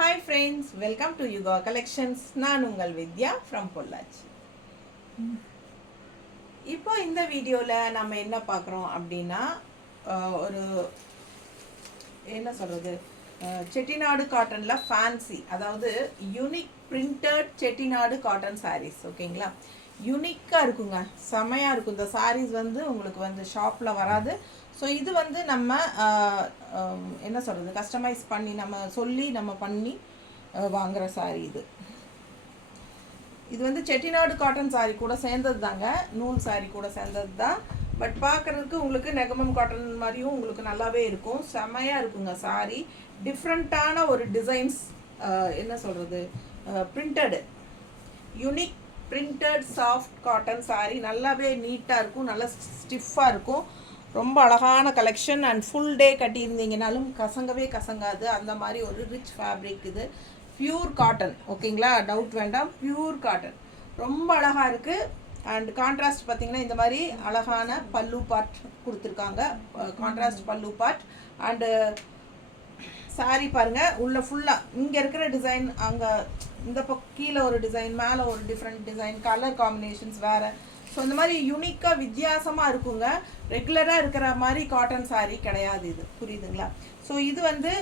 Hi friends, welcome to Yuga Collections. நான் உங்கள் வித்யா from Pollachi. இப்போ இந்த வீடியோவில் நம்ம என்ன பார்க்குறோம் அப்படின்னா ஒரு என்ன சொல்கிறது செட்டிநாடு காட்டனில் ஃபேன்சி, அதாவது unique printed Chettinad cotton saris. ஓகேங்களா, யூனிக்காக இருக்குங்க, செமையாக இருக்கும். இந்த சாரீஸ் வந்து உங்களுக்கு வந்து ஷாப்பில் வராது. ஸோ இது வந்து நம்ம என்ன சொல்கிறது கஸ்டமைஸ் பண்ணி நம்ம சொல்லி நம்ம பண்ணி வாங்குகிற சாரீ. இது வந்து செட்டிநாடு காட்டன் சாரீ கூட சேர்ந்தது தாங்க, நூல் சாரீ கூட சேர்ந்தது தான். பட் பார்க்குறதுக்கு உங்களுக்கு நெகமம் காட்டன் மாதிரியும் உங்களுக்கு நல்லாவே இருக்கும், செமையாக இருக்குங்க சாரீ. டிஃப்ரெண்ட்டான ஒரு டிசைன்ஸ், என்ன சொல்கிறது printed unique printed soft cotton sari. நல்லாவே நீட்டாக இருக்கும், நல்லா ஸ்டிஃபாக இருக்கும். ரொம்ப அழகான கலெக்ஷன். அண்ட் ஃபுல் டே கட்டியிருந்தீங்கனாலும் கசங்கவே கசங்காது, அந்த மாதிரி ஒரு ரிச் ஃபேப்ரிக். இது பியூர் காட்டன். ஓகேங்களா, டவுட் வேண்டாம், பியூர் காட்டன். ரொம்ப அழகாக இருக்குது. அண்ட் கான்ட்ராஸ்ட் பார்த்திங்கன்னா இந்த மாதிரி அழகான பல்லு பார்ட் கொடுத்துருக்காங்க, கான்ட்ராஸ்ட் பல்லு பார்ட். அண்டு சாரீ பாருங்கள், உள்ள ஃபுல்லாக இங்கே இருக்கிற டிசைன், அங்கே இந்த கீழே ஒரு டிசைன், மேலே ஒரு டிஃப்ரெண்ட் டிசைன், கலர் காம்பினேஷன்ஸ் வேறு. ஸோ இந்த மாதிரி யூனிக்காக வித்தியாசமாக இருக்குங்க. ரெகுலராக இருக்கிற மாதிரி காட்டன் சாரீ கிடையாது இது, புரியுதுங்களா? ஸோ இது வந்து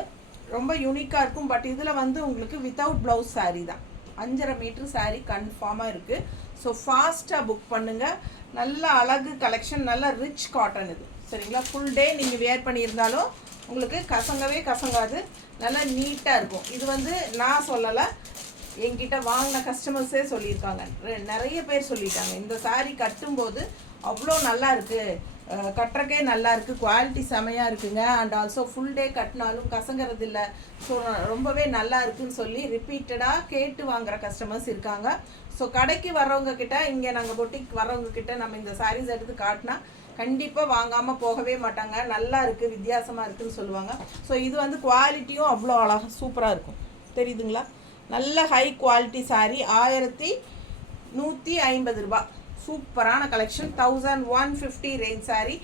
ரொம்ப யூனிக்காக இருக்கும். பட் இதில் வந்து உங்களுக்கு வித்தவுட் ப்ளவுஸ் சாரீ தான். 5.5 மீட்டர் சாரீ கன்ஃபார்மாக இருக்குது. ஸோ ஃபாஸ்ட்டாக புக் பண்ணுங்கள். நல்ல அழகு கலெக்ஷன், நல்ல ரிச் காட்டன் இது, சரிங்களா? ஃபுல் டே நீங்கள் வேர் பண்ணியிருந்தாலும் உங்களுக்கு கசங்கவே கசங்காது, நல்லா நீட்டாக இருக்கும். இது வந்து நான் சொல்லலை, என்கிட்ட வாங்கின கஸ்டமர்ஸே சொல்லியிருக்காங்க, நிறைய பேர் சொல்லிட்டாங்க. இந்த சாரீ கட்டும்போது அவ்வளோ நல்லா இருக்குது, கட்டுறக்கே நல்லா இருக்குது, குவாலிட்டி செமையாக இருக்குங்க. அண்ட் ஆல்சோ ஃபுல் டே கட்டினாலும் கசங்கிறது இல்லை. ஸோ ரொம்பவே நல்லா இருக்குதுன்னு சொல்லி ரிப்பீட்டடாக கேட்டு வாங்குகிற கஸ்டமர்ஸ் இருக்காங்க. ஸோ கடைக்கு வர்றவங்க கிட்ட, இங்கே நாங்கள் பொட்டிக்கு வர்றவங்க கிட்ட நம்ம இந்த சாரீஸ் எடுத்து காட்டினா கண்டிப்பாக வாங்காமல் போகவே மாட்டாங்க. நல்லா இருக்குது, வித்தியாசமாக இருக்குதுன்னு சொல்லுவாங்க. ஸோ இது வந்து குவாலிட்டியும் அவ்வளோ அழகாக சூப்பராக இருக்கும், தெரியுதுங்களா? நல்ல ஹை குவாலிட்டி சாரீ, 1150 ரூபா. சூப்பரான collection. 1150 range sari,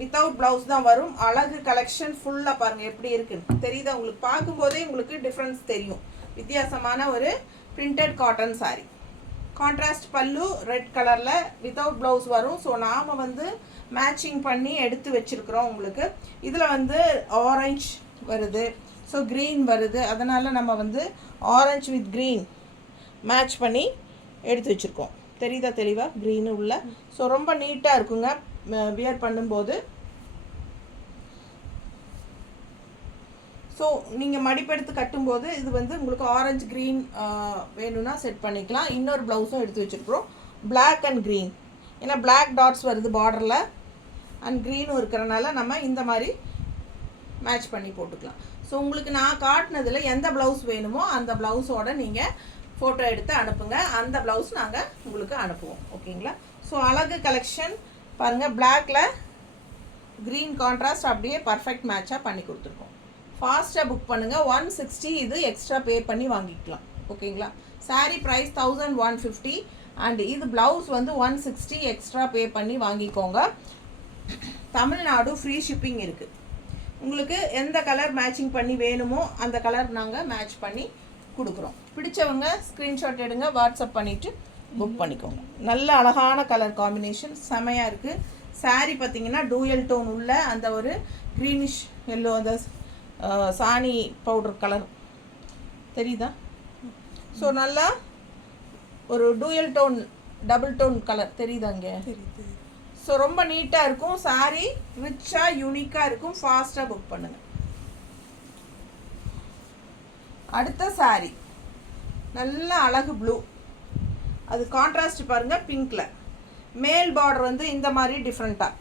without blouse தான் வரும். அழகு கலெக்ஷன் ஃபுல்லாக பாருங்கள் எப்படி இருக்குன்னு தெரியுதா உங்களுக்கு? பார்க்கும்போதே உங்களுக்கு டிஃப்ரென்ஸ் தெரியும். வித்தியாசமான ஒரு பிரிண்டட் காட்டன் சாரீ, கான்ட்ராஸ்ட் பல்லு ரெட் கலரில் வித்தவுட் ப்ளவுஸ் வரும். ஸோ நாம் வந்து மேட்சிங் பண்ணி எடுத்து வச்சுருக்குறோம் உங்களுக்கு. இதில் வந்து ஆரஞ்ச் வருது, ஸோ க்ரீன் வருது. அதனால் நம்ம வந்து ஆரஞ்ச் வித் க்ரீன் மேட்ச் பண்ணி எடுத்து வச்சுருக்கோம். தெரியுதா தெளிவாக க்ரீனு உள்ள? ஸோ ரொம்ப நீட்டாக இருக்குங்க வியர் பண்ணும்போது. ஸோ நீங்கள் மடிப்பெடுத்து கட்டும்போது இது வந்து உங்களுக்கு ஆரஞ்சு க்ரீன் வேணும்னா செட் பண்ணிக்கலாம். இன்னொரு ப்ளவுஸும் எடுத்து வச்சுருக்குறோம், பிளாக் அண்ட் க்ரீன். ஏன்னா பிளாக் டாட்ஸ் வருது பார்டரில், அண்ட் க்ரீனும் இருக்கிறனால நம்ம இந்த மாதிரி மேட்ச் பண்ணி போட்டுக்கலாம். ஸோ உங்களுக்கு நான் காட்டினதில் எந்த ப்ளவுஸ் வேணுமோ அந்த ப்ளவுஸோடு நீங்கள் ஃபோட்டோ எடுத்து அனுப்புங்க, அந்த ப்ளவுஸ் நாங்கள் உங்களுக்கு அனுப்புவோம். ஓகேங்களா? ஸோ அழகு கலெக்ஷன் பாருங்கள், பிளாக்ல க்ரீன் கான்ட்ராஸ்ட் அப்படியே பர்ஃபெக்ட் மேட்சாக பண்ணி கொடுத்துருக்கோம். ஃபாஸ்ட்டாக புக் பண்ணுங்கள். 160 இது எக்ஸ்ட்ரா பே பண்ணி வாங்கிக்கலாம். ஓகேங்களா? சாரீ ப்ரைஸ் 1150 அண்ட் இது ப்ளவுஸ் வந்து 160 எக்ஸ்ட்ரா பே பண்ணி வாங்கிக்கோங்க. தமிழ்நாடு ஃப்ரீ ஷிப்பிங் இருக்குது. உங்களுக்கு எந்த கலர் மேட்சிங் பண்ணி வேணுமோ அந்த கலர் நாங்கள் மேட்ச் பண்ணி கொடுக்குறோம். பிடிச்சவங்க ஸ்க்ரீன்ஷாட் எடுங்க, வாட்ஸ்அப் பண்ணிவிட்டு புக் பண்ணிக்கோங்க. நல்ல அழகான கலர் காம்பினேஷன், செமையாக இருக்குது. சாரீ பார்த்திங்கன்னா டூயல் டோன் உள்ள அந்த ஒரு க்ரீனிஷ் எல்லோ, அந்த சாணி பவுடர் கலர் தெரியுதா? ஸோ நல்லா ஒரு dual tone double tone colour தெரியுதா இங்கே? ஸோ ரொம்ப நீட்டாக இருக்கும் சாரீ, ரிச்சாக யூனிக்காக இருக்கும். ஃபாஸ்ட்டாக புக் பண்ணுங்கள். அடுத்த சாரீ நல்ல அழகு ப்ளூ, அது கான்ட்ராஸ்ட் பாருங்கள் பிங்க்கில். மேல் பார்டர் வந்து இந்த மாதிரி டிஃப்ரெண்ட்டாக.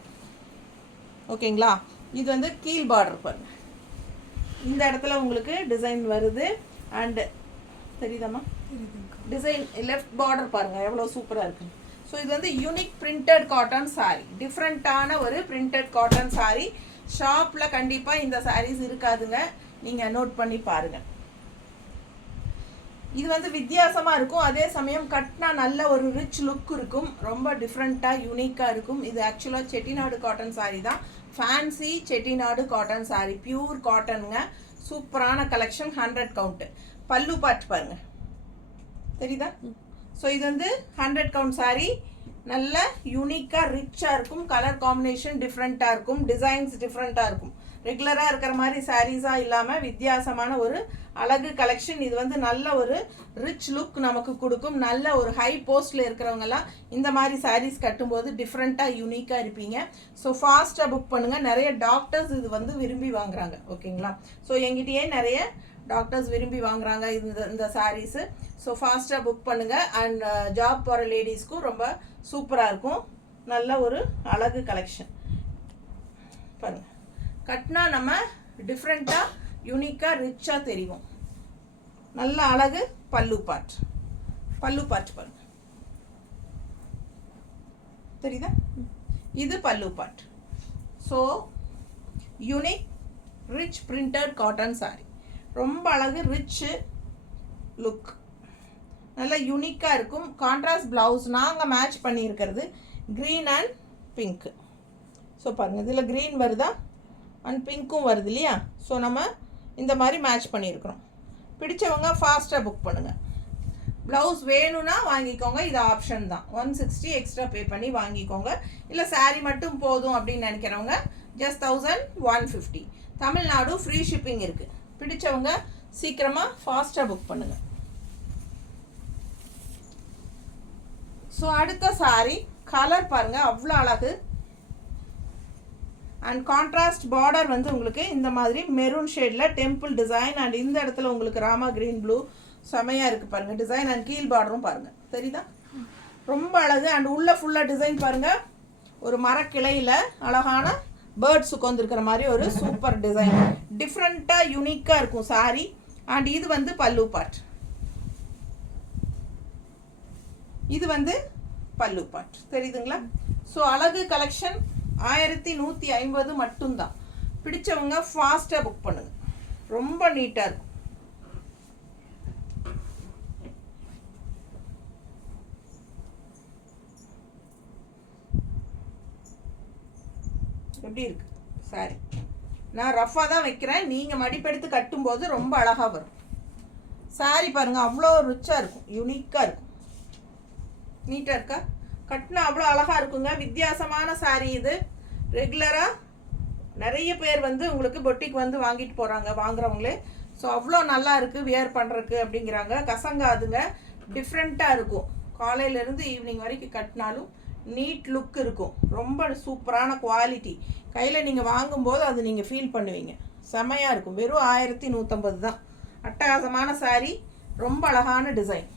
ஓகேங்களா? இது வந்து கீழ் பார்டர் பாருங்கள், இந்த இடத்துல உங்களுக்கு டிசைன் வருது. அண்டு தெரியுதாம்மா டிசைன்? லெஃப்ட் பார்டர் பாருங்கள் எவ்வளோ சூப்பராக இருக்குது. ஸோ இது வந்து யூனிக் பிரிண்டட் காட்டன் சாரீ, டிஃப்ரெண்ட்டான ஒரு பிரிண்டட் காட்டன் சாரீ. ஷாப்பில் கண்டிப்பாக இந்த சாரீஸ் இருக்காதுங்க, நீங்கள் நோட் பண்ணி பாருங்கள். இது வந்து வித்தியாசமாக இருக்கும், அதே சமயம் கட்டினா நல்ல ஒரு ரிச் லுக் இருக்கும், ரொம்ப டிஃப்ரெண்ட்டாக யூனிக்காக இருக்கும். இது ஆக்சுவலாக செட்டிநாடு காட்டன் சாரீ தான், fancy Chettinad cotton sari, pure காட்டனுங்க. சூப்பரான கலெக்ஷன் 100 கவுண்ட். பல்லு பார்ட் பாருங்க, தெரியுதா? ஸோ இது வந்து 100 கவுண்ட் சாரி. நல்ல யூனிக்காக ரிச்சாக இருக்கும், கலர் காம்பினேஷன் டிஃப்ரெண்ட்டாக இருக்கும், டிசைன்ஸ் டிஃப்ரெண்ட்டாக இருக்கும். ரெகுலராக இருக்கிற மாதிரி சாரீஸாக இல்லாமல் வித்தியாசமான ஒரு அழகு கலெக்ஷன். இது வந்து நல்ல ஒரு ரிச் லுக் நமக்கு கொடுக்கும். நல்ல ஒரு ஹை போஸ்ட்டில் இருக்கிறவங்கலாம் இந்த மாதிரி சாரீஸ் கட்டும்போது டிஃப்ரெண்ட்டாக யூனிக்காக இருப்பீங்க. ஸோ ஃபாஸ்ட்டாக புக் பண்ணுங்கள். நிறைய டாக்டர்ஸ் இது வந்து விரும்பி வாங்குறாங்க, ஓகேங்களா? ஸோ எங்கிட்டயே நிறைய டாக்டர்ஸ் விரும்பி வாங்குறாங்க இந்த சாரீஸு. ஸோ ஃபாஸ்ட்டாக புக் பண்ணுங்கள். அண்ட் ஜாப் போகிற லேடிஸ்க்கும் ரொம்ப சூப்பராக இருக்கும். நல்ல ஒரு அழகு கலெக்ஷன் பாருங்கள். கட்டினா நம்ம டிஃப்ரெண்ட்டாக யூனிக்காக ரிச்சாக தெரியும். நல்ல அழகு பல்லு பார்ட். பல்லு பார்ட் பாருங்க, தெரியுதா? இது பல்லு part. So unique rich printed cotton sorry. ரொம்ப அழகு, ரிச்சு லுக், நல்ல யூனிக்காக இருக்கும். கான்ட்ராஸ்ட் ப்ளவுஸ் நாங்கள் மேட்ச் பண்ணியிருக்கிறது க்ரீன் அண்ட் பிங்க்கு. ஸோ பாருங்கள், இதில் க்ரீன் வருதா அண்ட் பிங்க்கும் வருது இல்லையா? ஸோ நம்ம இந்த மாதிரி மேட்ச் பண்ணியிருக்கிறோம். பிடிச்சவங்க ஃபாஸ்ட்டாக புக் பண்ணுங்கள். ப்ளவுஸ் வேணும்னா வாங்கிக்கோங்க, இது ஆப்ஷன் தான். 160 எக்ஸ்ட்ரா பே பண்ணி வாங்கிக்கோங்க. இல்லை சாரீ மட்டும் போதும் அப்படின்னு நினைக்கிறவங்க ஜஸ்ட் 1150. தமிழ்நாடு ஃப்ரீ ஷிப்பிங் இருக்குது. பிடிச்சவங்க சீக்கிரமாக ஃபாஸ்ட்டாக புக் பண்ணுங்கள். ஸோ அடுத்த சாரி கலர் பாருங்கள், அவ்வளோ அழகு. அண்ட் கான்ட்ராஸ்ட் பார்டர் வந்து உங்களுக்கு இந்த மாதிரி மெரூன் ஷேடில் டெம்பிள் டிசைன். அண்ட் இந்த இடத்துல உங்களுக்கு ராமா கிரீன் ப்ளூ செமையாக இருக்குது பாருங்கள் டிசைன். அண்ட் கீழ் பார்டரும் பாருங்கள், தெரியுதா? ரொம்ப அழகு. அண்ட் உள்ள ஃபுல்லாக டிசைன் பாருங்கள், ஒரு மரக்கிளையில் அழகான பேர்ட்ஸ் உட்காந்துருக்கிற மாதிரி ஒரு சூப்பர் டிசைன். டிஃப்ரெண்ட்டாக யூனிக்காக இருக்கும் சாரி. அண்ட் இது வந்து பல்லு பார்ட். இது வந்து பல்லு பார்ட், தெரியுதுங்களா? ஸோ அழகு கலெக்ஷன் 1150 மட்டும்தான். பிடிச்சவங்க ஃபாஸ்ட்டாக புக் பண்ணுங்க, ரொம்ப நீட்டாக இருக்கும். எப்படி இருக்கு சாரி? நான் ரஃபாக தான் வைக்கிறேன், நீங்கள் மடிப்பெடுத்து கட்டும்போது ரொம்ப அழகாக வரும். சாரி பாருங்கள், அவ்வளோ ரிச்சாக இருக்கும், யூனிக்காக இருக்கும், நீட்டாக இருக்கா? கட்டினா அவ்வளோ அழகாக இருக்குங்க. வித்தியாசமான சாரீ இது. ரெகுலராக நிறைய பேர் வந்து உங்களுக்கு பொட்டிக்கு வந்து வாங்கிட்டு போகிறாங்க, வாங்குறவங்களே. ஸோ அவ்வளோ நல்லா இருக்குது வியர் பண்ணுறதுக்கு அப்படிங்கிறாங்க. கசங்காதுங்க, டிஃப்ரெண்ட்டாக இருக்கும். காலையிலேருந்து ஈவினிங் வரைக்கும் கட்டினாலும் நீட் லுக் இருக்கும். ரொம்ப சூப்பரான குவாலிட்டி. கையில் நீங்கள் வாங்கும்போது அது நீங்கள் ஃபீல் பண்ணுவீங்க, செமையாக இருக்கும். வெறும் 1150 தான். அட்டகாசமான சாரீ, ரொம்ப அழகான டிசைன்.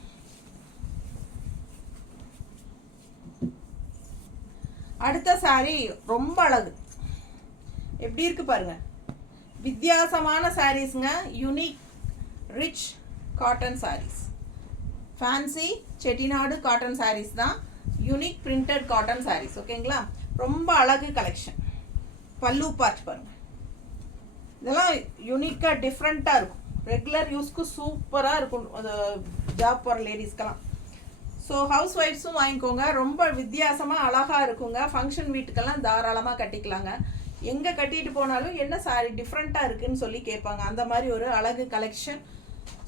அடுத்த சாரீ ரொம்ப அழகு, எப்படி இருக்கு பாருங்க. வித்தியாசமான சாரீஸ்ங்க, unique rich cotton saris. Fancy Chettinad cotton saris தான், யூனிக் பிரிண்டட் காட்டன் சாரீஸ், ஓகேங்களா? ரொம்ப அழகு கலெக்ஷன். பல்லு பார்ட் பாருங்க, இதெல்லாம் யூனிக்காக டிஃப்ரெண்ட்டாக இருக்கும். ரெகுலர் யூஸ்க்கு சூப்பராக இருக்கும், அது ஜாப் போகிற லேடிஸ்க்கெல்லாம். ஸோ ஹவுஸ் ஒய்ஃப்ஸும் வாங்கிக்கோங்க, ரொம்ப வித்தியாசமாக அழகாக இருக்குங்க. ஃபங்க்ஷன் வீட்டுக்கெல்லாம் தாராளமாக கட்டிக்கலாங்க. எங்கே கட்டிட்டு போனாலும் என்ன சாரி டிஃப்ரெண்ட்டாக இருக்குதுன்னு சொல்லி கேட்பாங்க. அந்த மாதிரி ஒரு அழகு கலெக்ஷன்.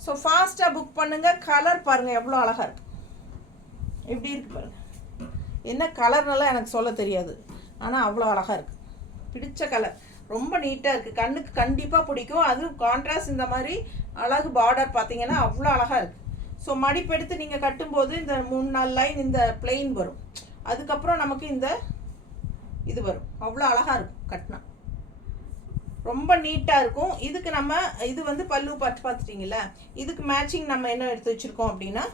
ஸோ ஃபாஸ்ட்டாக புக் பண்ணுங்கள். கலர் பாருங்கள் எவ்வளோ அழகாக இருக்குது, எப்படி இருக்குது பாருங்கள். என்ன கலர்னால எனக்கு சொல்ல தெரியாது, ஆனால் அவ்வளோ அழகாக இருக்குது. பிடிச்ச கலர், ரொம்ப நீட்டாக இருக்குது, கண்ணுக்கு கண்டிப்பாக பிடிக்கும். அதுவும் கான்ட்ராஸ்ட் இந்த மாதிரி அழகு பார்டர் பார்த்தீங்கன்னா அவ்வளோ அழகாக இருக்குது. ஸோ மடிப்பெடுத்து நீங்கள் கட்டும்போது இந்த 3-4 லைன் இந்த பிளெயின் வரும், அதுக்கப்புறம் நமக்கு இந்த இது வரும். அவ்வளோ அழகாக இருக்கும் கட்டினா, ரொம்ப நீட்டாக இருக்கும். இதுக்கு நம்ம இது வந்து பல்லு பார்த்து பார்த்துட்டிங்கள, இதுக்கு மேட்சிங் நம்ம என்ன எடுத்து வச்சுருக்கோம் அப்படின்னா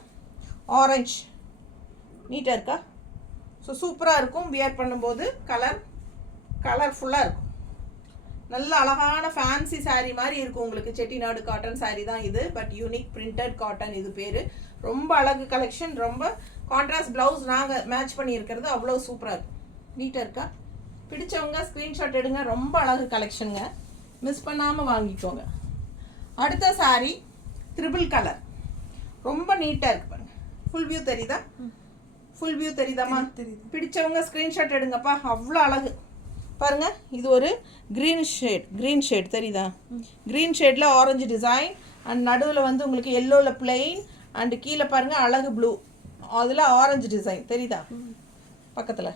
ஆரஞ்சு. நீட்டாக இருக்கா? ஸோ சூப்பராக இருக்கும். வியர் பண்ணும்போது கலர்ஃபுல்லாக இருக்கும். நல்ல அழகான ஃபேன்சி சாரீ மாதிரி இருக்கும் உங்களுக்கு. செட்டிநாடு காட்டன் சாரீ தான் இது, பட் யூனிக் பிரிண்டட் காட்டன் இது பேர். ரொம்ப அழகு கலெக்ஷன். ரொம்ப கான்ட்ராஸ்ட் ப்ளவுஸ் நாங்கள் மேட்ச் பண்ணியிருக்கிறது அவ்வளோ சூப்பராக இருக்கும். நீட்டாக இருக்கா? பிடிச்சவங்க ஸ்க்ரீன்ஷாட் எடுங்க. ரொம்ப அழகு கலெக்ஷனுங்க, மிஸ் பண்ணாமல் வாங்கிக்கோங்க. அடுத்த சாரீ ட்ரிபிள் கலர், ரொம்ப நீட்டாக இருக்கு பாருங்க. ஃபுல் வியூ தெரியுதா? ஃபுல் வியூ தெரியுதாம்மா? பிடிச்சவங்க ஸ்க்ரீன்ஷாட் எடுங்கப்பா, அவ்வளோ அழகு. பாருங்கள், இது ஒரு க்ரீன் ஷேட் தெரியுதா? க்ரீன் ஷேடில் ஆரஞ்சு டிசைன் அண்ட் நடுவில் வந்து உங்களுக்கு எல்லோவில் பிளெயின் அண்டு கீழே பாருங்கள் அழகு ப்ளூ, அதில் ஆரஞ்சு டிசைன் தெரியுதா பக்கத்தில்?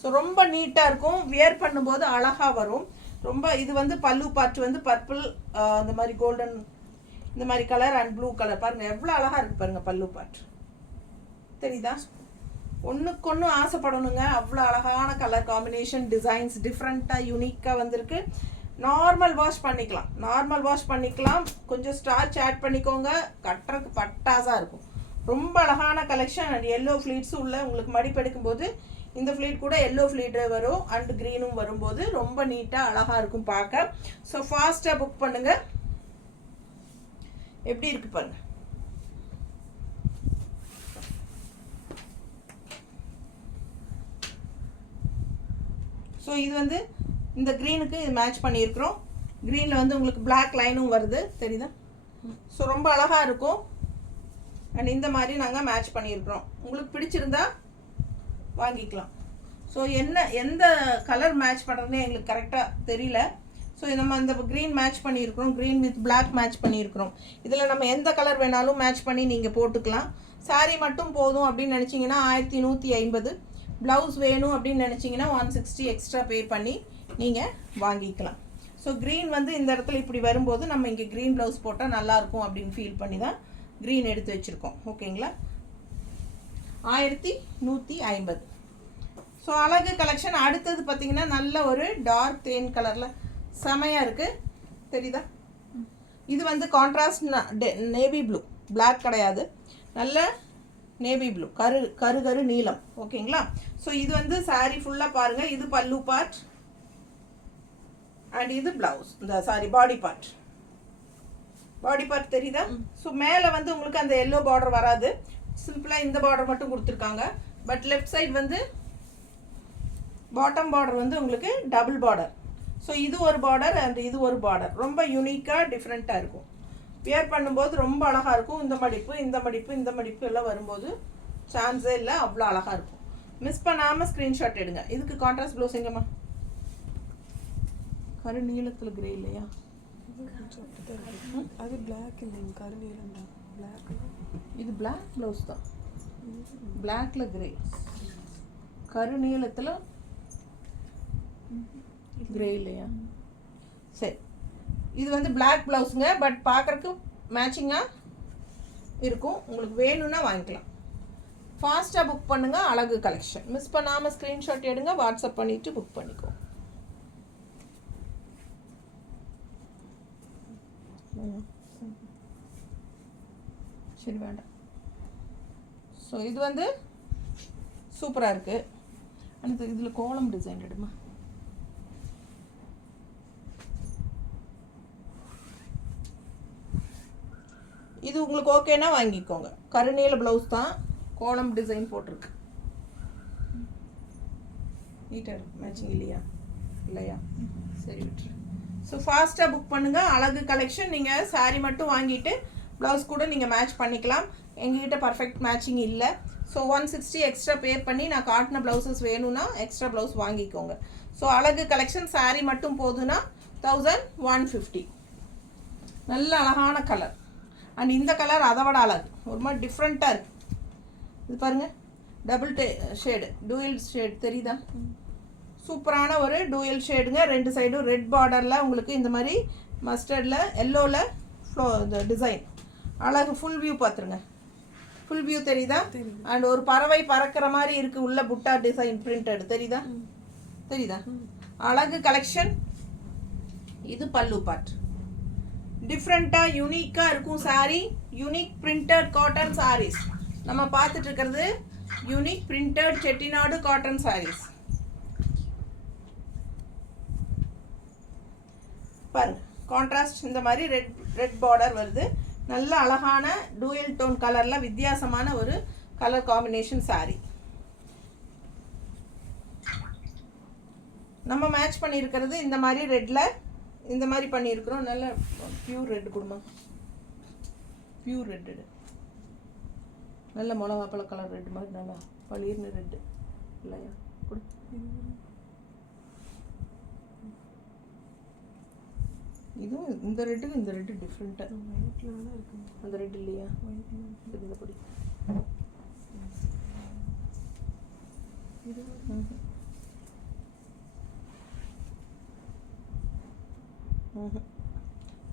ஸோ ரொம்ப நீட்டாக இருக்கும், வியர் பண்ணும்போது அழகாக வரும். ரொம்ப இது வந்து பல்லு பார்ட் வந்து பர்பிள், இந்த மாதிரி கோல்டன் இந்த மாதிரி கலர் அண்ட் ப்ளூ கலர். பாருங்கள் எவ்வளோ அழகாக இருக்குது பாருங்கள் பல்லு பார்ட் தெரியுதா? ஒன்றுக்கு ஒன்று ஆசைப்படணுங்க, அவ்வளோ அழகான கலர் காம்பினேஷன், டிசைன்ஸ் டிஃப்ரெண்ட்டாக யூனிக்காக வந்திருக்கு. நார்மல் வாஷ் பண்ணிக்கலாம், கொஞ்சம் ஸ்டார்ச் ஆட் பண்ணிக்கோங்க, கட்டுறதுக்கு பட்டாசாக இருக்கும். ரொம்ப அழகான கலெக்ஷன் அண்ட் எல்லோ ஃப்ளீட்ஸும் உள்ள உங்களுக்கு மடிப்பெடுக்கும் போது இந்த ஃப்ளீட் கூட எல்லோ ஃப்ளீட்டு வரும் அண்ட் க்ரீனும் வரும்போது ரொம்ப நீட்டாக அழகாக இருக்கும் பார்க்க. ஸோ ஃபாஸ்ட்டாக புக் பண்ணுங்கள். எப்படி இருக்கு பாருங்க. ஸோ இது வந்து இந்த க்ரீனுக்கு இது மேட்ச் பண்ணியிருக்கிறோம். க்ரீனில் வந்து உங்களுக்கு பிளாக் லைனும் வருது தெரியுதா? ஸோ ரொம்ப அழகாக இருக்கும் அண்ட் இந்த மாதிரி நாங்கள் மேட்ச் பண்ணியிருக்கிறோம். உங்களுக்கு பிடிச்சிருந்தா வாங்கிக்கலாம். ஸோ எந்த கலர் மேட்ச் பண்ணுறதுன்னு எங்களுக்கு கரெக்டாக தெரியல. ஸோ நம்ம அந்த க்ரீன் மேட்ச் பண்ணியிருக்கிறோம், க்ரீன் வித் பிளாக் மேட்ச் பண்ணியிருக்கிறோம். இதில் நம்ம எந்த கலர் வேணாலும் மேட்ச் பண்ணி நீங்கள் போட்டுக்கலாம். சாரீ மட்டும் போதும் அப்படின்னு நினச்சிங்கன்னா 1150, ப்ளவுஸ் வேணும் அப்படின்னு நினச்சிங்கன்னா 160 எக்ஸ்ட்ரா பே பண்ணி நீங்கள் வாங்கிக்கலாம். ஸோ க்ரீன் வந்து இந்த இடத்துல இப்படி வரும்போது நம்ம இங்கே க்ரீன் ப்ளவுஸ் போட்டால் நல்லாயிருக்கும் அப்படின்னு ஃபீல் பண்ணி தான் க்ரீன் எடுத்து வச்சுருக்கோம். ஓகேங்களா? 1150. ஸோ அழகு கலெக்ஷன். அடுத்தது பார்த்திங்கன்னா நல்ல ஒரு டார்க் தேன் கலரில் செமையாக இருக்குது தெரியுதா? இது வந்து கான்ட்ராஸ்ட் நேவி ப்ளூ, பிளாக் கிடையாது, நல்ல நேவி ப்ளூ, கரு நீலம். ஓகேங்களா? ஸோ இது வந்து சாரீ ஃபுல்லாக பாருங்கள். இது பல்லு பார்ட் அண்ட் இது ப்ளவுஸ், பாடி பார்ட் தெரியுதா? ஸோ மேலே வந்து உங்களுக்கு அந்த எல்லோ பார்டர் வராது, சிம்பிளாக இந்த பார்டர் மட்டும் கொடுத்துருக்காங்க. பட் லெஃப்ட் சைடு வந்து பாட்டம் பார்டர் வந்து உங்களுக்கு டபுள் பார்டர். ஸோ இது ஒரு பார்டர் அண்ட் இது ஒரு பார்டர், ரொம்ப யூனிக்காக டிஃப்ரெண்ட்டாக இருக்கும். வியர் பண்ணும்போது ரொம்ப அழகாக இருக்கும். இந்த மடிப்பு எல்லாம் வரும்போது சான்ஸே இல்லை, அவ்வளோ அழகாக இருக்கும். மிஸ் பண்ணாமல் ஸ்க்ரீன்ஷாட் எடுங்க. இதுக்கு கான்ட்ராஸ்ட் ப்ளவுஸ் எங்கம்மா? கரு நீளத்தில் கிரே இல்லையா? அது பிளாக் இல்லைங்க, கரு நீளம் தான். பிளாக் இது பிளாக் ப்ளவுஸ் தான், பிளாக்ல கிரே, கரு நீளத்தில் கிரே இல்லையா? சரி, இது வந்து பிளாக் ப்ளவுஸுங்க. பட் பார்க்குறக்கு மேட்சிங்காக இருக்கும். உங்களுக்கு வேணும்னா வாங்கிக்கலாம். ஃபாஸ்ட்டாக புக் பண்ணுங்கள். அழகு கலெக்ஷன் மிஸ் பண்ணாமல் ஸ்க்ரீன்ஷாட் எடுங்க, வாட்ஸ்அப் பண்ணிவிட்டு புக் பண்ணிக்கோ. சரி வேண்டாம். ஸோ இது வந்து சூப்பராக இருக்குது. அந்த இதில் கோலம் டிசைன் எடுமா. இது உங்களுக்கு ஓகேனா வாங்கிக்கோங்க. கருநீல ப்ளவுஸ் தான், கோலம் டிசைன் போட்டிருக்கு. நீட்டாக இருக்கு. மேட்சிங் இல்லையா? சரி விட்டுரு. ஸோ ஃபாஸ்ட்டாக புக் பண்ணுங்கள். அழகு கலெக்ஷன். நீங்கள் சாரீ மட்டும் வாங்கிட்டு ப்ளவுஸ் கூட நீங்கள் மேட்ச் பண்ணிக்கலாம். எங்ககிட்ட பர்ஃபெக்ட் மேட்சிங் இல்லை. ஸோ 160 எக்ஸ்ட்ரா பே பண்ணி நான் காட்டின ப்ளவுசஸ் வேணும்னா எக்ஸ்ட்ரா ப்ளவுஸ் வாங்கிக்கோங்க. ஸோ அழகு கலெக்ஷன் சாரீ மட்டும் போதுன்னா 1150. நல்ல அழகான கலர் அண்ட் இந்த கலர் அதை விட அழகு, ஒரு மாதிரி டிஃப்ரெண்ட்டாக இருக்குது. இது பாருங்கள், டபுள் ஷேடு, டூயல் ஷேட் தெரியுதா? சூப்பரான ஒரு டூயல் ஷேடுங்க. 2 சைடும் ரெட் பார்டரில் உங்களுக்கு இந்த மாதிரி மஸ்டர்டில் எல்லோவில் இந்த டிசைன் அழகு. ஃபுல் வியூ பார்த்துருங்க, ஃபுல் வியூ தெரியுதா? அண்ட் ஒரு பறவை பறக்கிற மாதிரி இருக்குது உள்ள, புட்டா டிசைன் பிரிண்டட் தெரியுதா? அழகு கலெக்ஷன். இது பல்லு பார்ட். டிஃப்ரெண்ட்டாக யூனிக்காக இருக்கும் sari. Unique printed cotton saris நம்ம பார்த்துட்டு இருக்கிறது. Unique printed Chettinad cotton saris பாருங்க. கான்ட்ராஸ்ட் இந்த மாதிரி ரெட் பார்டர் வருது. நல்ல அழகான டூயல் டோன் கலரில் வித்தியாசமான ஒரு கலர் காம்பினேஷன் சாரீ நம்ம மேட்ச் பண்ணியிருக்கிறது. இந்த மாதிரி ரெட்டில் இந்த மாதிரி பண்ணியிருக்கிறோம். நல்ல பியூர் ரெட் குடும்பம், பியூர் ரெட்டு, நல்ல மிளகாப்பழ கலர் ரெட் மாதிரி நல்லா பளிர்னு ரெட்டு இல்லையா? இதுவும் இந்த ரெட்டுக்கு இந்த ரெட்டு டிஃப்ரெண்ட்டாக. ஒயிட்டில் வேணா இருக்குங்க. அந்த ரெட் இல்லையா? ஒயிட் இந்த பொடி இது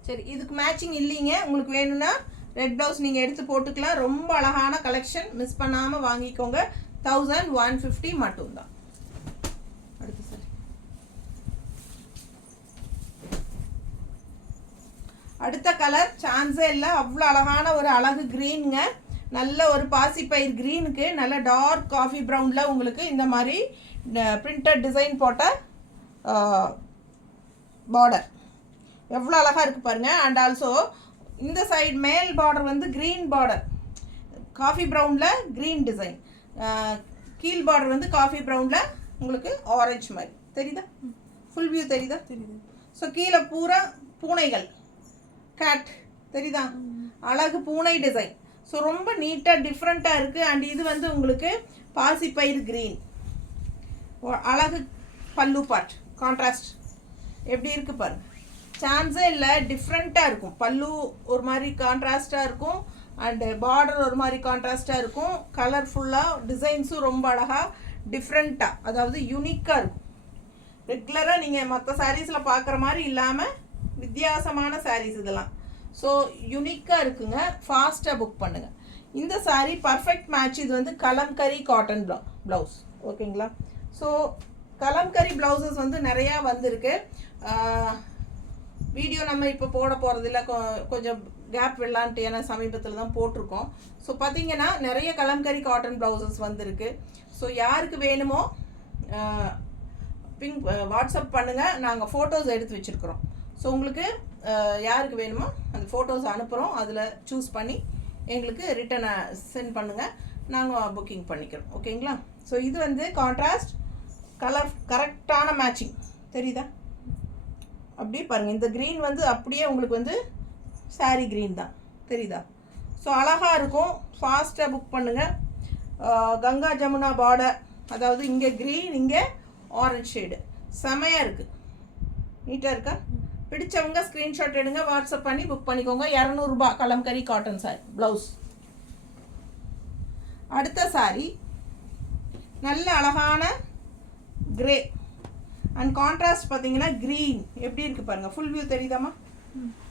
சரி, இதுக்கு மேட்சிங் இல்லைங்க. உங்களுக்கு வேணும்னா ரெட் ப்ளவுஸ் நீங்கள் எடுத்து போட்டுக்கலாம். ரொம்ப அழகான கலெக்ஷன், மிஸ் பண்ணாமல் வாங்கிக்கோங்க. 1150 மட்டும்தான். அடுத்து சார், அடுத்த கலர் சான்ஸே இல்லை, அவ்வளோ அழகான ஒரு அழகு க்ரீனுங்க. நல்ல ஒரு பாசிப்பயிர் க்ரீனுக்கு நல்ல டார்க் காஃபி ப்ரௌனில் உங்களுக்கு இந்த மாதிரி பிரிண்டட் டிசைன் போட்ட பார்டர் எவ்வளோ அழகாக இருக்குது பாருங்கள். அண்ட் ஆல்சோ இந்த சைடு மேல் பார்டர் வந்து க்ரீன் பார்டர், காஃபி ப்ரௌனில் க்ரீன் டிசைன். கீழ் பார்டர் வந்து காஃபி ப்ரௌனில் உங்களுக்கு ஆரஞ்சு மாதிரி தெரியுதா? ஃபுல் வியூ தெரியுதா? தெரியுது. ஸோ கீழே பூரா பூனைகள், கேட் தெரியுதா? அழகு பூனை டிசைன். ஸோ ரொம்ப நீட்டாக டிஃப்ரெண்ட்டாக இருக்குது. அண்ட் இது வந்து உங்களுக்கு பாசிப்பயிர் க்ரீன், அழகு பல்லு பார்ட் கான்ட்ராஸ்ட் எப்படி இருக்குது பாருங்கள். சான்ஸே இல்லை, டிஃப்ரெண்ட்டாக இருக்கும். பல்லு ஒரு மாதிரி கான்ட்ராஸ்ட்டாக இருக்கும், அண்டு பார்டர் ஒரு மாதிரி கான்ட்ராஸ்ட்டாக இருக்கும். கலர்ஃபுல்லாக டிசைன்ஸும் ரொம்ப அழகாக டிஃப்ரெண்ட்டாக, அதாவது யூனிக்காக இருக்கும். ரெகுலராக நீங்கள் மற்ற சாரீஸில் பார்க்குற மாதிரி இல்லாமல் வித்தியாசமான சாரீஸ் இதெல்லாம். ஸோ யூனிக்காக இருக்குங்க. ஃபாஸ்ட்டாக புக் பண்ணுங்கள். இந்த சாரீ பர்ஃபெக்ட் மேட்ச். இது வந்து கலம்கரி காட்டன் ப்ளவுஸ். ஓகேங்களா? ஸோ கலம்கரி ப்ளவுசஸ் வந்து நிறையா வந்திருக்கு. வீடியோ நம்ம இப்போ போட போகிறதில்ல, கொஞ்சம் கேப் விடலான்ட்டு, ஏன்னா சமீபத்தில் தான் போட்டிருக்கோம். ஸோ பார்த்தீங்கன்னா நிறைய கலம்கரி காட்டன் ப்ளவுசஸ் வந்திருக்கு. ஸோ யாருக்கு வேணுமோ வாட்ஸ்அப் பண்ணுங்கள், நாங்கள் ஃபோட்டோஸ் எடுத்து வச்சுருக்குறோம். ஸோ உங்களுக்கு யாருக்கு வேணுமோ அந்த ஃபோட்டோஸ் அனுப்புகிறோம், அதில் சூஸ் பண்ணி எங்களுக்கு ரிட்டனை சென்ட் பண்ணுங்கள், நாங்கள் புக்கிங் பண்ணிக்கிறோம். ஓகேங்களா? ஸோ இது வந்து கான்ட்ராஸ்ட் கலர், கரெக்டான மேட்சிங் தெரியுதா? அப்படியே பாருங்கள், இந்த க்ரீன் வந்து அப்படியே உங்களுக்கு வந்து சாரீ க்ரீன் தான் தெரியுதா? ஸோ அழகாக இருக்கும். ஃபாஸ்ட்டாக புக் பண்ணுங்கள். கங்கா ஜமுனா பார்டர், அதாவது இங்கே க்ரீன், இங்கே ஆரஞ்ச் ஷேடு, செமையாக இருக்குது. நீட்டாக இருக்கா? பிடிச்சவங்க ஸ்க்ரீன்ஷாட் எடுங்க, வாட்ஸ்அப் பண்ணி புக் பண்ணிக்கோங்க. 200 ரூபாய் கலம்கரி காட்டன் சாரி ப்ளவுஸ். அடுத்த சாரி நல்ல அழகான கிரே அண்ட் கான்ட்ராஸ்ட் பார்த்தீங்கன்னா க்ரீன் எப்படி இருக்குது பாருங்கள். ஃபுல் வியூ தெரியுதாம்மா?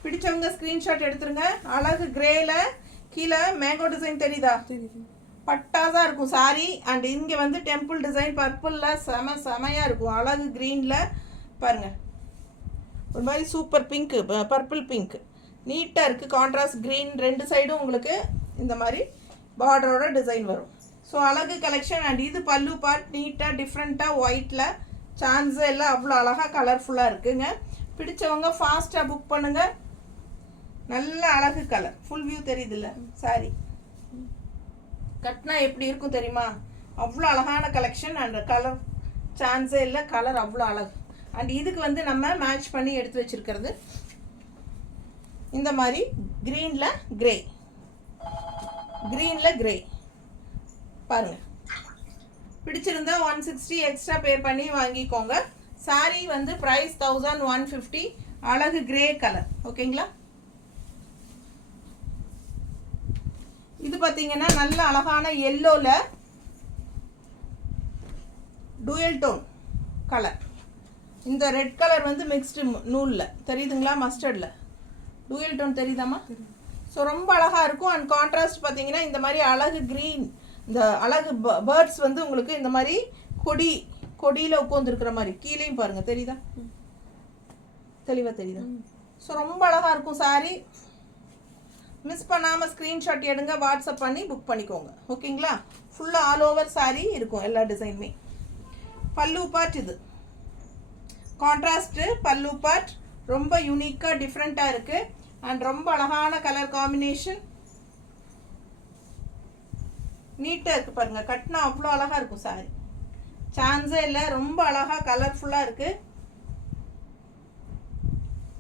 பிடிச்சவங்க ஸ்க்ரீன்ஷாட் எடுத்துருங்க. அழகு கிரேல கீழே மேங்கோ டிசைன் தெரியுதா? தெரியுது. பட்டாதான் இருக்கும் சாரி. அண்ட் இங்கே வந்து டெம்பிள் டிசைன் பர்பிளில் செமையாக இருக்கும். அழகு க்ரீனில் பாருங்கள், ஒரு மாதிரி சூப்பர் பிங்க்கு, பர்பிள் பிங்க், நீட்டாக இருக்குது. கான்ட்ராஸ்ட் க்ரீன், ரெண்டு சைடும் உங்களுக்கு இந்த மாதிரி பார்டரோட டிசைன் வரும். ஸோ அழகு கலெக்ஷன். அண்ட் இது பல்லு பார்ட் நீட்டாக டிஃப்ரெண்ட்டாக ஒயிட்டில், சான்ஸே இல்லை, அவ்வளோ அழகாக கலர்ஃபுல்லாக இருக்குங்க. பிடிச்சவங்க ஃபாஸ்ட்டாக புக் பண்ணுங்கள். நல்ல அழகு கலர், ஃபுல் வியூ தெரியுதுல்ல சாரி? கட்டினா எப்படி இருக்கும் தெரியுமா? அவ்வளோ அழகான கலெக்ஷன். அண்ட் கலர் சான்ஸே இல்லை, கலர் அவ்வளோ அழகு. அண்ட் இதுக்கு வந்து நம்ம மேட்ச் பண்ணி எடுத்து வச்சுருக்கிறது இந்த மாதிரி க்ரீனில் கிரே, க்ரீனில் கிரே பாருங்கள். பிடிச்சிருந்தா 160 எக்ஸ்ட்ரா பே பண்ணி வாங்கிக்கோங்க. சாரீ வந்து ப்ரைஸ் 1150. அழகு கிரே கலர். ஓகேங்களா? இது பார்த்தீங்கன்னா நல்ல அழகான எல்லோவில் டூயல் டோன் கலர். இந்த ரெட் கலர் வந்து மிக்ஸ்டு நூலில் தெரியுதுங்களா? மஸ்டர்டில் டூயல் டோன் தெரியுதாம்மா? ஸோ ரொம்ப அழகாக இருக்கும். அண்ட் கான்ட்ராஸ்ட் பார்த்தீங்கன்னா இந்த மாதிரி அழகு க்ரீன், இந்த அழகு பேர்ட்ஸ் வந்து உங்களுக்கு இந்த மாதிரி கொடியில் உட்காந்துருக்கிற மாதிரி கீழேயும் பாருங்கள் தெரியுதா? தெளிவாக தெரியுதா? ஸோ ரொம்ப அழகாக இருக்கும் சாரி. மிஸ் பண்ணாமல் ஸ்க்ரீன்ஷாட் எடுங்க, வாட்ஸ்அப் பண்ணி புக் பண்ணிக்கோங்க. ஓகேங்களா? ஃபுல்லாக ஆல் ஓவர் சாரி இருக்கும், எல்லா டிசைனுமே. பல்லு பார்ட் இது கான்ட்ராஸ்ட்டு பல்லு பார்ட், ரொம்ப யூனிக்காக டிஃப்ரெண்ட்டாக இருக்குது. அண்ட் ரொம்ப அழகான கலர் காம்பினேஷன், நீட்டாக இருக்குது பாருங்கள். கட்டினா அவ்வளோ அழகாக இருக்கும் சாரி, சான்ஸே இல்லை. ரொம்ப அழகாக கலர்ஃபுல்லாக இருக்குது.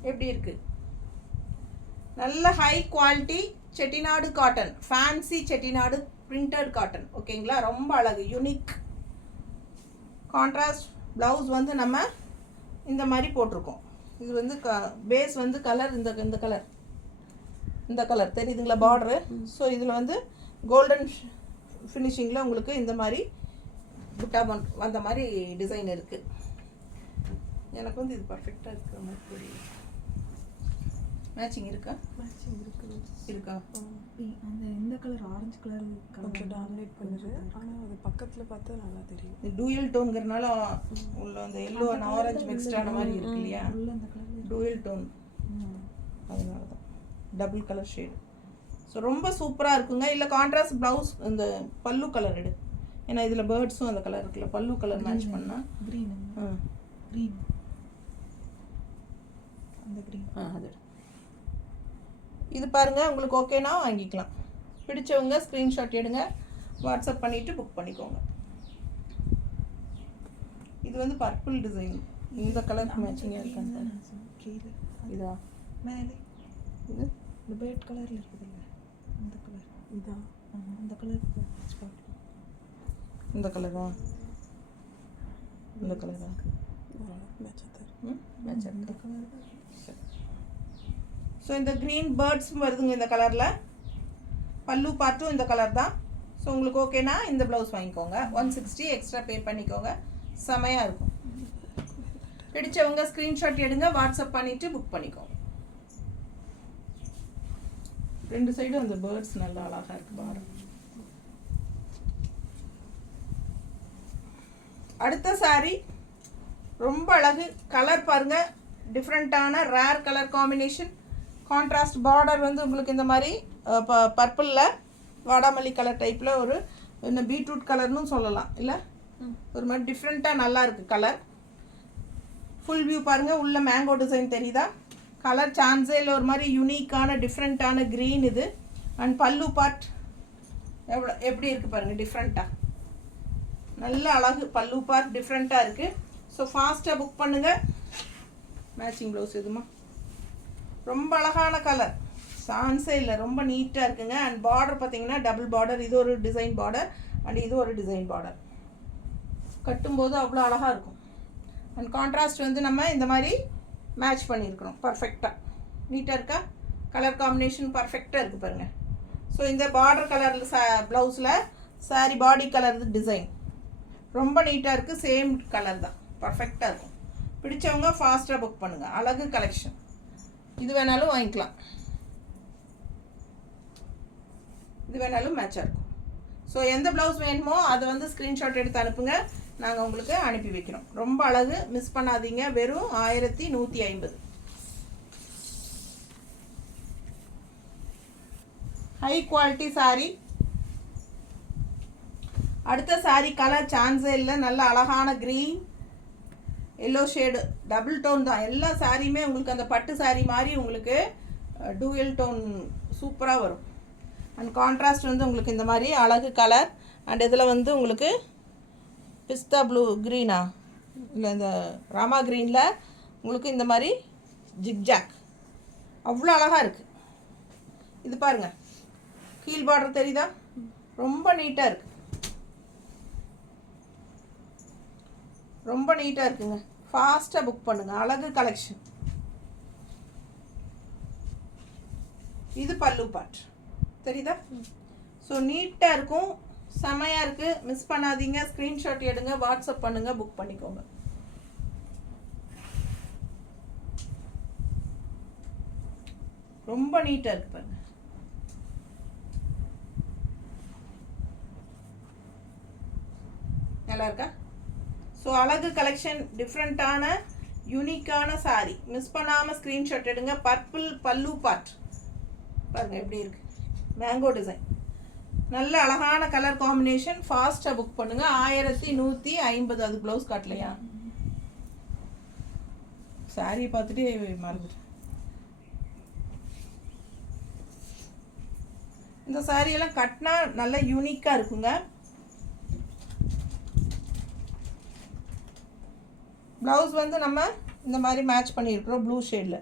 எப்படி இருக்குது? நல்ல high quality Chettinad cotton, fancy Chettinad printed cotton. ஓகேங்களா? ரொம்ப அழகு, யூனிக். கான்ட்ராஸ்ட் ப்ளவுஸ் வந்து நம்ம இந்த மாதிரி போட்டிருக்கோம். இது வந்து பேஸ் வந்து கலர் இந்த கலர் இந்த கலர் தெரியுதுங்களா பார்டரு. ஸோ இதில் வந்து கோல்டன் ஃபினிஷிங்கில் உங்களுக்கு இந்த மாதிரி புட்டா வந்த மாதிரி டிசைன் இருக்குது. எனக்கு வந்து இது பர்ஃபெக்டாக இருக்கிற மாதிரி தெரியும். மேட்சிங் இருக்கா? மேட்சிங் இருக்குது. இருக்கா? அந்த இந்த கலர் ஆரஞ்சு கலர் கொஞ்சம் டாமினேட் பண்ணுது. ஆனால் அது பக்கத்தில் பார்த்தா நல்லா தெரியும். இது டூயல் டோன்கிறனால உள்ள அந்த எல்லோ அண்ட் ஆரஞ்சு மிக்ஸ்டான மாதிரி இருக்கு இல்லையா? உள்ள அந்த கலர் டூயல் டோன், அதனால தான் டபுள் கலர் ஷேடு. ஸோ ரொம்ப சூப்பராக இருக்குங்க. இல்லை கான்ட்ராஸ்ட் ப்ளவுஸ் இந்த பல்லு கலர் எடு, ஏன்னா இதில் பேர்ட்ஸும் அந்த கலர் இருக்குல்ல, பல்லு கலர் மேட்ச் பண்ணால் க்ரீன் க்ரீன் அந்த க்ரீன் அது இது பாருங்கள். உங்களுக்கு ஓகேனா வாங்கிக்கலாம். பிடிச்சவங்க ஸ்க்ரீன்ஷாட் எடுங்க, வாட்ஸ்அப் பண்ணிவிட்டு புக் பண்ணிக்கோங்க. இது வந்து பர்பிள் டிசைன், இந்த கலர் மேட்சிங்காக இருக்காங்க. கீழே இதா மேலே இது இந்த பேர்ட் கலரில் இருக்குதுல்ல, அந்த கலர் இதான் அந்த கலர் இந்த கலரா? இந்த கலரா? மேட்சாக இந்த கலர் தான். ஸோ இந்த க்ரீன் பேர்ட்ஸும் வருதுங்க இந்த கலரில். பல்லு பார்ட்டும் இந்த கலர் தான். ஸோ உங்களுக்கு ஓகேனா இந்த ப்ளவுஸ் வாங்கிக்கோங்க. 160 எக்ஸ்ட்ரா பே பண்ணிக்கோங்க. செமையாக இருக்கும். பிடிச்சவங்க ஸ்க்ரீன்ஷாட் எடுங்க, வாட்ஸ்அப் பண்ணிவிட்டு புக் பண்ணிக்கோங்க. ரெண்டு சைடும் அந்த பேர்ட்ஸ் நல்லா அழகாக இருக்குது பாருங்க. அடுத்த சாரி ரொம்ப அழகு. கலர் பாருங்கள், டிஃப்ரெண்ட்டான rare colour combination. Contrast border வந்து உங்களுக்கு இந்த மாதிரி பர்பிளில் வாடாமல்லி கலர் டைப்பில் ஒரு இந்த பீட்ரூட் கலர்னு சொல்லலாம், இல்லை ஒரு மாதிரி டிஃப்ரெண்ட்டாக நல்லா இருக்குது கலர். ஃபுல் வியூ பாருங்கள், உள்ள மேங்கோ டிசைன் தெரியுதா? கலர் சான்ஸே இல்லை, ஒரு மாதிரி யூனிக்கான டிஃப்ரெண்ட்டான க்ரீன் இது. அண்ட் பல்லு பார்ட் எப்படி இருக்குது பாருங்கள், டிஃப்ரெண்ட்டாக நல்ல அழகு. பல்லு பார்ட் டிஃப்ரெண்ட்டாக இருக்குது. ஸோ ஃபாஸ்ட்டாக புக் பண்ணுங்கள். மேட்சிங் ப்ளவுஸ் எதுமா ரொம்ப அழகான கலர், சான்ஸே இல்லை, ரொம்ப நீட்டாக இருக்குங்க. அண்ட் பார்டர் பார்த்தீங்கன்னா டபுள் பார்டர், இது ஒரு டிசைன் பார்டர் அண்ட் இது ஒரு டிசைன் பார்டர். கட்டும்போது அவ்வளோ அழகாக இருக்கும். அண்ட் கான்ட்ராஸ்ட் வந்து நம்ம இந்த மாதிரி மேட்ச் பண்ணியிருக்கிறோம். பர்ஃபெக்டாக நீட்டாக இருக்கா? கலர் காம்பினேஷன் பர்ஃபெக்டாக இருக்குது பாருங்கள். ஸோ இந்த பார்டர் கலரில் ப்ளவுஸில் சாரி பாடி கலர் டிசைன் ரொம்ப நீட்டாக இருக்குது. சேம் கலர் தான், பர்ஃபெக்டாக இருக்கும். பிடிச்சவங்க ஃபாஸ்ட்டாக புக் பண்ணுங்கள். அழகு கலெக்ஷன். இது வேணாலும் வாங்கிக்கலாம், இது வேணாலும் மேட்சாக இருக்கும். ஸோ எந்த ப்ளவுஸ் வேணுமோ அதை வந்து ஸ்க்ரீன்ஷாட் எடுத்து அனுப்புங்க, நாங்கள் உங்களுக்கு அனுப்பி வைக்கிறோம். ரொம்ப அழகு, மிஸ் பண்ணாதீங்க. வெறும் 1150. High quality sari. அடுத்த சாரி கலர் சான்ஸே இல்லை, நல்ல அழகான green yellow shade, double tone தான். எல்லா சாரியுமே உங்களுக்கு அந்த பட்டு சாரி மாதிரி உங்களுக்கு டூயல் டோன் சூப்பராக வரும். அண்ட் கான்ட்ராஸ்ட் வந்து உங்களுக்கு இந்த மாதிரி அழகு கலர். அண்ட் இதில் வந்து உங்களுக்கு பிஸ்தா ப்ளூ க்ரீனா இல்லை இந்த ராமா க்ரீனில் உங்களுக்கு இந்த மாதிரி ஜிக்ஜாக் அவ்வளோ அழகாக இருக்குது. இது பாருங்கள், கீழ் பார்டர் தெரியுதா? ரொம்ப நீட்டாக இருக்குது, ரொம்ப நீட்டாக இருக்குங்க. ஃபாஸ்ட்டாக புக் பண்ணுங்கள். அழகு கலெக்ஷன். இது பல்லு பார்ட் தெரியுதா? ஸோ நீட்டாக இருக்கும், செமையாக இருக்குது. மிஸ் பண்ணாதீங்க. ஸ்க்ரீன்ஷாட் எடுங்க, வாட்ஸ்அப் பண்ணுங்கள், புக் பண்ணிக்கோங்க. ரொம்ப நீட்டாக இருக்குது பாருங்க. நல்லா இருக்கா? ஸோ அழகு கலெக்ஷன், டிஃப்ரெண்ட்டான யூனிக்கான சாரி. மிஸ் பண்ணாமல் ஸ்க்ரீன்ஷாட் எடுங்க. பர்பிள் பல்லு பார்ட் பாருங்கள் எப்படி இருக்குது, மேங்கோ டிசைன், நல்ல அழகான கலர் காம்பினேஷன். ஃபாஸ்ட்டாக புக் பண்ணுங்கள். 1150. அது ப்ளவுஸ் காட்டலையா? சாரியை பார்த்துட்டு மறந்துட்டேன். இந்த சாரியெல்லாம் கட்டினா நல்ல யூனிக்காக இருக்குங்க. ப்ளவுஸ் வந்து நம்ம இந்த மாதிரி மேட்ச் பண்ணியிருக்கிறோம் ப்ளூ ஷேடில்.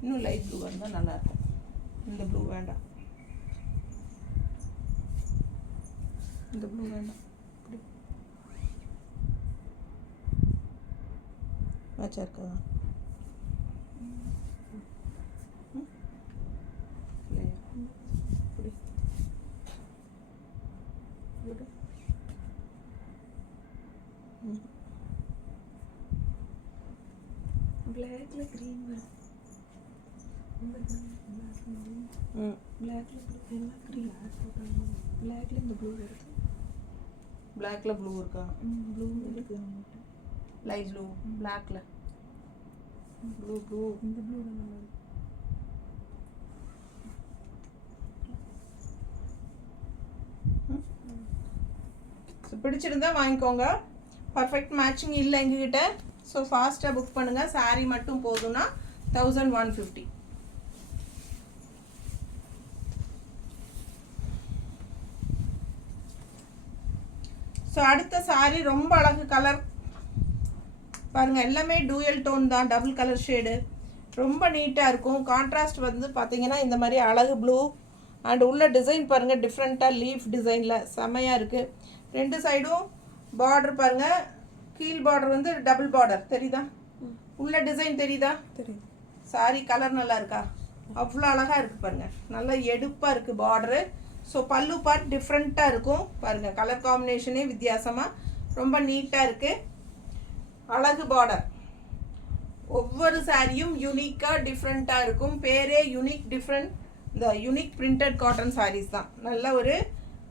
இன்னும் லைட் ப்ளூ இருந்தால் நல்லாயிருக்கும். இந்த ப்ளூ வேண்டாம், இந்த ப்ளூ வேண்டாம். இப்படி மேட்சாக இருக்கா? பிளாக்ல க்ரீன் வருது. இந்த ம் பிளாக்ல எல்லாம் க்ரீன். பிளாக்ல இந்த ப்ளூ வருது. பிளாக்ல ப்ளூ இருக்கா? ப்ளூ இருக்குது நம்மகிட்ட. லைட் ப்ளூ பிளாக்ல ப்ளூ ப்ளூ இந்த ப்ளூ தான் நல்லா இருக்கு. ஸோ பிடிச்சிருந்தா வாங்கிக்கோங்க. பர்ஃபெக்ட் மேட்சிங் இல்லை எங்ககிட்ட. ஸோ ஃபாஸ்ட்டாக புக் பண்ணுங்கள். சாரீ மட்டும் போதும்னா 1150. ஸோ அடுத்த சாரீ ரொம்ப அழகு கலர் பாருங்கள். எல்லாமே டூயல் டோன் தான், டபுள் கலர் ஷேடு. ரொம்ப நீட்டாக இருக்கும். கான்ட்ராஸ்ட் வந்து பார்த்தீங்கன்னா இந்த மாதிரி அழகு ப்ளூ அண்ட் உள்ள டிசைன் பாருங்கள், டிஃப்ரெண்ட்டாக லீஃப் டிசைனில் செம்மையாக இருக்குது. ரெண்டு சைடும் பார்டர் பாருங்கள். கீழ் பார்டர் வந்து டபுள் பார்டர் தெரியுதா? உள்ள டிசைன் தெரியுதா? தெரியும். சாரி கலர் நல்லா இருக்கா? அவ்வளோ அழகாக இருக்குது பாருங்கள். நல்லா எடுப்பாக இருக்குது பார்டரு. ஸோ பல்லு பார்ட் டிஃப்ரெண்ட்டாக இருக்கும் பாருங்கள். கலர் காம்பினேஷனே வித்தியாசமாக ரொம்ப நீட்டாக இருக்குது. அழகு பார்டர். ஒவ்வொரு சாரியும் யூனிக்காக டிஃப்ரெண்ட்டாக இருக்கும். பேரே யூனிக் டிஃப்ரெண்ட். இந்த யூனிக் பிரிண்டட் காட்டன் சாரீஸ் தான். நல்ல ஒரு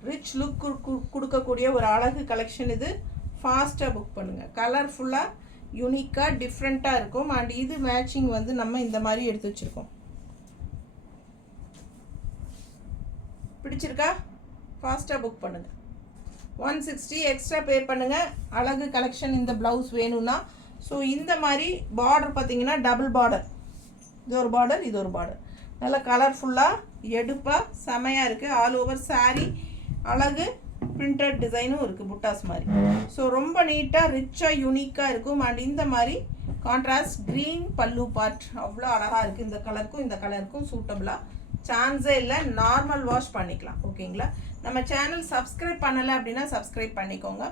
ரிச் லுக் கொடுக்கக்கூடிய ஒரு அழகு கலெக்ஷன் இது. ஃபாஸ்ட்டாக புக் பண்ணுங்கள். கலர்ஃபுல்லாக யூனிக்காக டிஃப்ரெண்ட்டாக இருக்கும். அண்ட் இது மேட்சிங் வந்து நம்ம இந்த மாதிரி எடுத்து வச்சுருக்கோம். பிடிச்சிருக்கா? ஃபாஸ்ட்டாக புக் பண்ணுங்கள். 160 எக்ஸ்ட்ரா பே பண்ணுங்கள். அழகு கலெக்ஷன் இந்த ப்ளவுஸ் வேணும்னா. ஸோ இந்த மாதிரி பார்டர் பார்த்தீங்கன்னா டபுள் பார்டர். இது ஒரு பார்டர், இது ஒரு பார்டர். நல்ல கலர்ஃபுல்லாக எடுப்பாக செமையாக இருக்குது. ஆல் ஓவர் சாரீ அழகு பிரிண்டட் டிசைனும் இருக்குது புட்டாஸ் மாதிரி. ஸோ ரொம்ப நீட்டாக ரிச்சாக யூனிக்காக இருக்கும். அண்ட் இந்த மாதிரி கான்ட்ராஸ்ட் க்ரீன் பல்லு பார்ட் அவ்வளோ அழகாக இருக்குது. இந்த கலருக்கும் இந்த கலருக்கும் சூட்டபுளாக சான்ஸே இல்லை. நார்மல் வாஷ் பண்ணிக்கலாம். ஓகேங்களா? நம்ம சேனல் சப்ஸ்கிரைப் பண்ணலை அப்படின்னா சப்ஸ்கிரைப் பண்ணிக்கோங்க.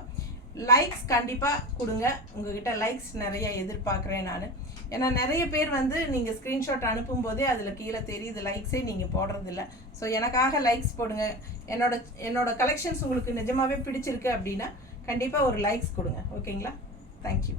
லைக்ஸ் கண்டிப்பாக கொடுங்க. உங்ககிட்ட லைக்ஸ் நிறைய எதிர்பார்க்குறேன் நான். ஏன்னா நிறைய பேர் வந்து நீங்கள் ஸ்க்ரீன்ஷாட் அனுப்பும்போதே அதில் கீழே தெரியுது, லைக்ஸே நீங்கள் போடுறதில்ல. ஸோ எனக்காக லைக்ஸ் போடுங்க. என்னோட கலெக்ஷன்ஸ் உங்களுக்கு நிஜமாகவே பிடிச்சிருக்கு அப்படின்னா கண்டிப்பாக ஒரு லைக்ஸ் கொடுங்க. ஓகேங்களா? தேங்க்யூ.